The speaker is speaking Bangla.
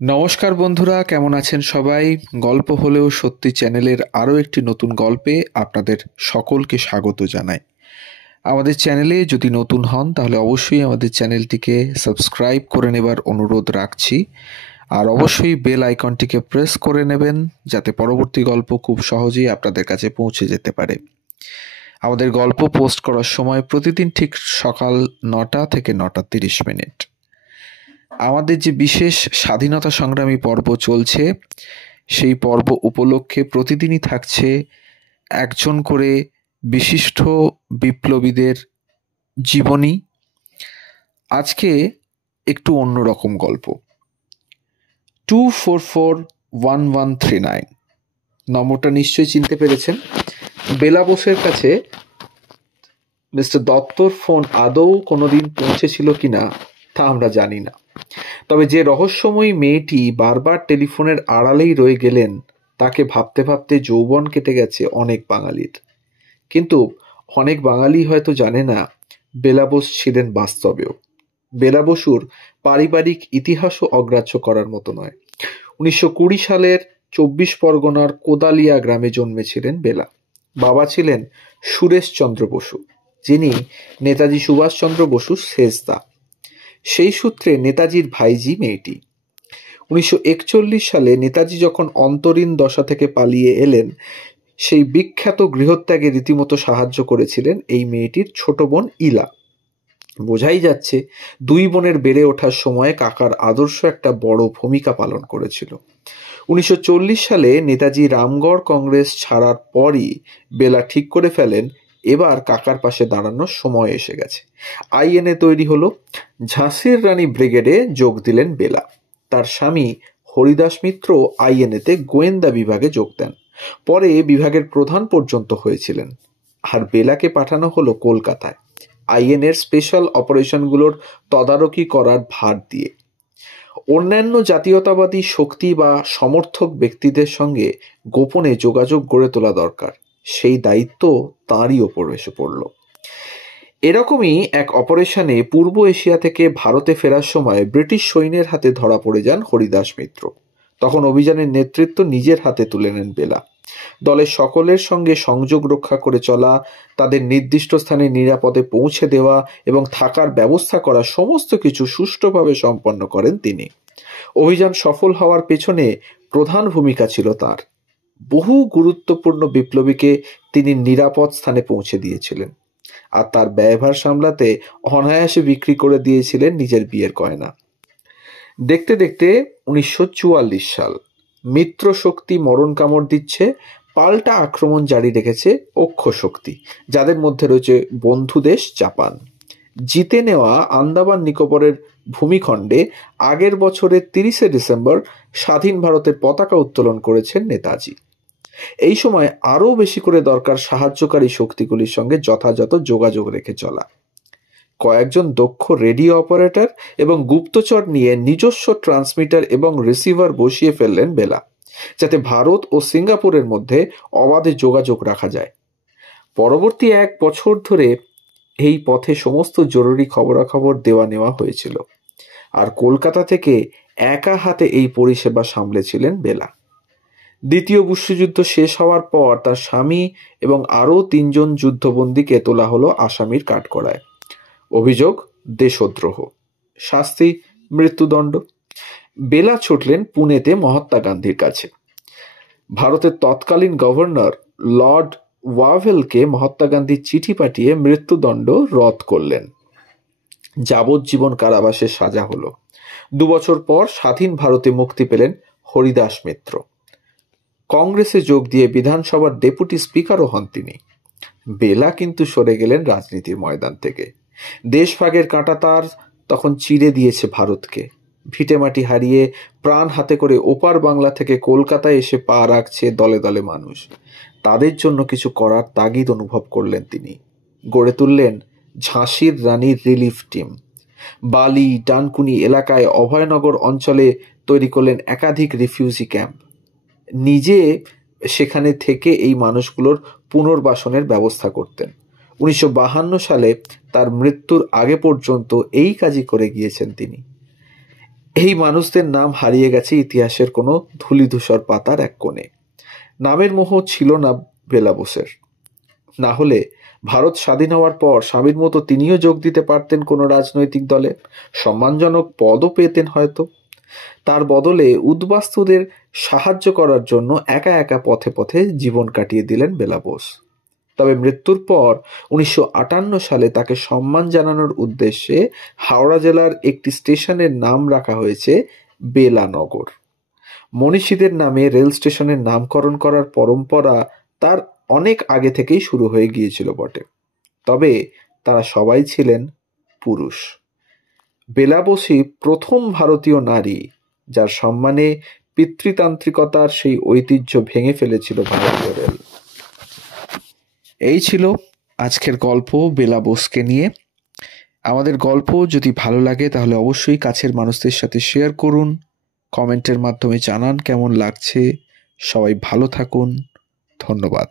নমস্কার বন্ধুরা, কেমন আছেন সবাই? গল্প হলেও সত্যি চ্যানেলের আরও একটি নতুন গল্পে আপনাদের সকলকে স্বাগত জানাই। আমাদের চ্যানেলে যদি নতুন হন তাহলে অবশ্যই আমাদের চ্যানেলটিকে সাবস্ক্রাইব করে নেবার অনুরোধ রাখছি, আর অবশ্যই বেল আইকনটিকে প্রেস করে নেবেন যাতে পরবর্তী গল্প খুব সহজেই আপনাদের কাছে পৌঁছে যেতে পারে। আমাদের গল্প পোস্ট করার সময় প্রতিদিন ঠিক সকাল 9টা থেকে 9:30। আমাদের যে বিশেষ স্বাধীনতা সংগ্রামী পর্ব চলছে, সেই পর্ব উপলক্ষে প্রতিদিনই থাকছে একজন করে বিশিষ্ট বিপ্লবীদের জীবনী। আজকে একটু অন্যরকম গল্প। 2441139 নম্বরটা নিশ্চয়ই চিনতে পেরেছেন। বেলা বোসের কাছে মিস্টার দত্তর ফোন আদৌ কোনোদিন পৌঁছেছিল কিনা তা আমরা জানি না, তবে যে রহস্যময়ী মেয়েটি বারবার টেলিফোনের আড়ালেই রয়ে গেলেন তাকে ভাবতে ভাবতে যৌবন কেটে গেছে অনেক বাঙালির। কিন্তু অনেক বাঙালি হয়তো জানে না বেলা বোস ছিলেন বাস্তবেও। বেলা বসুর পারিবারিক ইতিহাসও অগ্রাহ্য করার মতো নয়। 1920 সালের 24 পরগনার কোদালিয়া গ্রামে জন্মেছিলেন বেলা। বাবা ছিলেন সুরেশচন্দ্র বসু, যিনি নেতাজি সুভাষচন্দ্র বসুর শেষদা। সেই সূত্রে নেতাজির ভাইজি মেয়েটি। 1941 সালে নেতাজি যখন অন্তরীণ দশা থেকে পালিয়ে এলেন, সেই বিখ্যাত গৃহত্যাগে রীতিমতো সাহায্য করেছিলেন এই মেয়েটির ছোট বোন ইলা। বোঝাই যাচ্ছে দুই বোনের বেড়ে ওঠার সময় কাকার আদর্শ একটা বড় ভূমিকা পালন করেছিল। 1940 সালে নেতাজি রামগড় কংগ্রেস ছাড়ার পরই বেলা ঠিক করে ফেলেন এবার কাকার পাশে দাঁড়ানোর সময় এসে গেছে। আইএনএ তৈরি হলো। ঝাঁসির রানী ব্রিগেডে যোগ দিলেন বেলা। তার স্বামী হরিদাস মিত্র আইএনএতে গোয়েন্দা বিভাগে যোগ দেন। পরে বিভাগের প্রধান পর্যন্ত হয়েছিলেন। আর বেলাকে পাঠানো হলো কলকাতায় আইএনএর স্পেশাল অপারেশনগুলোর তদারকি করার ভার দিয়ে। অন্যান্য জাতীয়তাবাদী শক্তি বা সমর্থক ব্যক্তিদের সঙ্গে গোপনে যোগাযোগ গড়ে তোলা দরকার, সেই দায়িত্ব তাঁরই ওপর এসে পড়ল। এরকমই এক অপারেশনে পূর্ব এশিয়া থেকে ভারতে ফেরার সময় ব্রিটিশ সৈন্যের হাতে ধরা পড়ে যান হরিদাস মিত্র। তখন অভিযানের নেতৃত্ব নিজের হাতে তুলে নেন বেলা। দলের সকলের সঙ্গে সংযোগ রক্ষা করে চলা, তাদের নির্দিষ্ট স্থানে নিরাপদে পৌঁছে দেওয়া এবং থাকার ব্যবস্থা করা, সমস্ত কিছু সুষ্ঠুভাবে সম্পন্ন করেন তিনি। অভিযান সফল হওয়ার পেছনে প্রধান ভূমিকা ছিল তার। বহু গুরুত্বপূর্ণ বিপ্লবীকে তিনি নিরাপদ স্থানে পৌঁছে দিয়েছিলেন, আর তার ব্যয়ভার সামলাতে অনায়াসে বিক্রি করে দিয়েছিলেন নিজের বিয়ের গয়না। দেখতে দেখতে 1944 সাল। মিত্র শক্তি মরণ কামড় দিচ্ছে। পাল্টা আক্রমণ জারি রেখেছে অক্ষ শক্তি, যাদের মধ্যে রয়েছে বন্ধু দেশ জাপান। জিতে নেওয়া আন্দামান নিকোবরের ভূমিখণ্ডে আগের বছরের 30শে ডিসেম্বর স্বাধীন ভারতের পতাকা উত্তোলন করেছেন নেতাজি। এই সময় আরও বেশি করে দরকার সাহায্যকারী শক্তিগুলির সঙ্গে যথাযথ যোগাযোগ রেখে চলা। কয়েকজন দক্ষ রেডিও অপারেটর এবং গুপ্তচর নিয়ে নিজস্ব ট্রান্সমিটার এবং রিসিভার বসিয়ে ফেললেন বেলা, যাতে ভারত ও সিঙ্গাপুরের মধ্যে অবাধে যোগাযোগ রাখা যায়। পরবর্তী 1 বছর ধরে এই পথে সমস্ত জরুরি খবরাখবর দেওয়া নেওয়া হয়েছিল, আর কলকাতা থেকে একা হাতে এই পরিষেবা সামলেছিলেন বেলা। দ্বিতীয় বিশ্বযুদ্ধ শেষ হওয়ার পর তার স্বামী এবং আরও 3 জন যুদ্ধবন্দীকে তোলা হলো আসামির কাঠগড়ায়। অভিযোগ দেশদ্রোহ, শাস্তি মৃত্যুদণ্ড। বেলা ছুটলেন পুনেতে মহাত্মা গান্ধীর কাছে। ভারতের তৎকালীন গভর্নর লর্ড ওয়াভেলকে মহাত্মা গান্ধী চিঠি পাঠিয়ে মৃত্যুদণ্ড রদ করলেন। যাবজ্জীবন কারাবাসের সাজা হলো। 2 বছর পর স্বাধীন ভারতে মুক্তি পেলেন হরিদাস মিত্র। কংগ্রেসে যোগ দিয়ে বিধানসভার ডেপুটি স্পিকারও হন তিনি। বেলা কিন্তু সরে গেলেন রাজনীতির ময়দান থেকে। দেশভাগের কাঁটা তার তখন চিরে দিয়েছে ভারতকে। ভিটেমাটি হারিয়ে প্রাণ হাতে করে ওপার বাংলা থেকে কলকাতায় এসে পা রাখছে দলে দলে মানুষ। তাদের জন্য কিছু করার তাগিদ অনুভব করলেন তিনি। গড়ে তুললেন ঝাঁসির রানীর রিলিফ টিম। বালি, ডানকুনি এলাকায় অভয়নগর অঞ্চলে তৈরি করলেন একাধিক রিফিউজি ক্যাম্প। নিজে সেখানে থেকে এই মানুষগুলোর পুনর্বাসনের ব্যবস্থা করতেন। 1952 সালে তার মৃত্যুর আগে পর্যন্ত এই কাজই করে গিয়েছেন তিনি। এই মানুষদের নাম হারিয়ে গেছে ইতিহাসের কোনো ধূলিধূসর পাতার এক কোণে। নামের মোহ ছিল না বেলা বোসের। না হলে ভারত স্বাধীন হওয়ার পর স্বামীর মতো তিনিও যোগ দিতে পারতেন কোনো রাজনৈতিক দলে, সম্মানজনক পদও পেতেন হয়তো। তার বদলে উদ্বাস্তুদের সাহায্য করার জন্য একা একা পথে পথে জীবন কাটিয়ে দিলেন বেলা বোস। তবে মৃত্যুর পর 1958 সালে তাকে সম্মান জানানোর উদ্দেশ্যে হাওড়া জেলার একটি স্টেশনের নাম রাখা হয়েছে বেলানগর। মনীষীদের নামে রেল স্টেশনের নামকরণ করার পরম্পরা তার অনেক আগে থেকেই শুরু হয়ে গিয়েছিল বটে, তবে তারা সবাই ছিলেন পুরুষ। বেলা বসই প্রথম ভারতীয় নারী যার সম্মানে পিতৃতান্ত্রিকতার সেই ঐতিহ্য ভেঙে ফেলেছিল ভারতীয় রেল। এই ছিল আজকের গল্প বেলা বোসকে নিয়ে। আমাদের গল্প যদি ভালো লাগে তাহলে অবশ্যই কাছের মানুষদের সাথে শেয়ার করুন, কমেন্টের মাধ্যমে জানান কেমন লাগছে। সবাই ভালো থাকুন, ধন্যবাদ।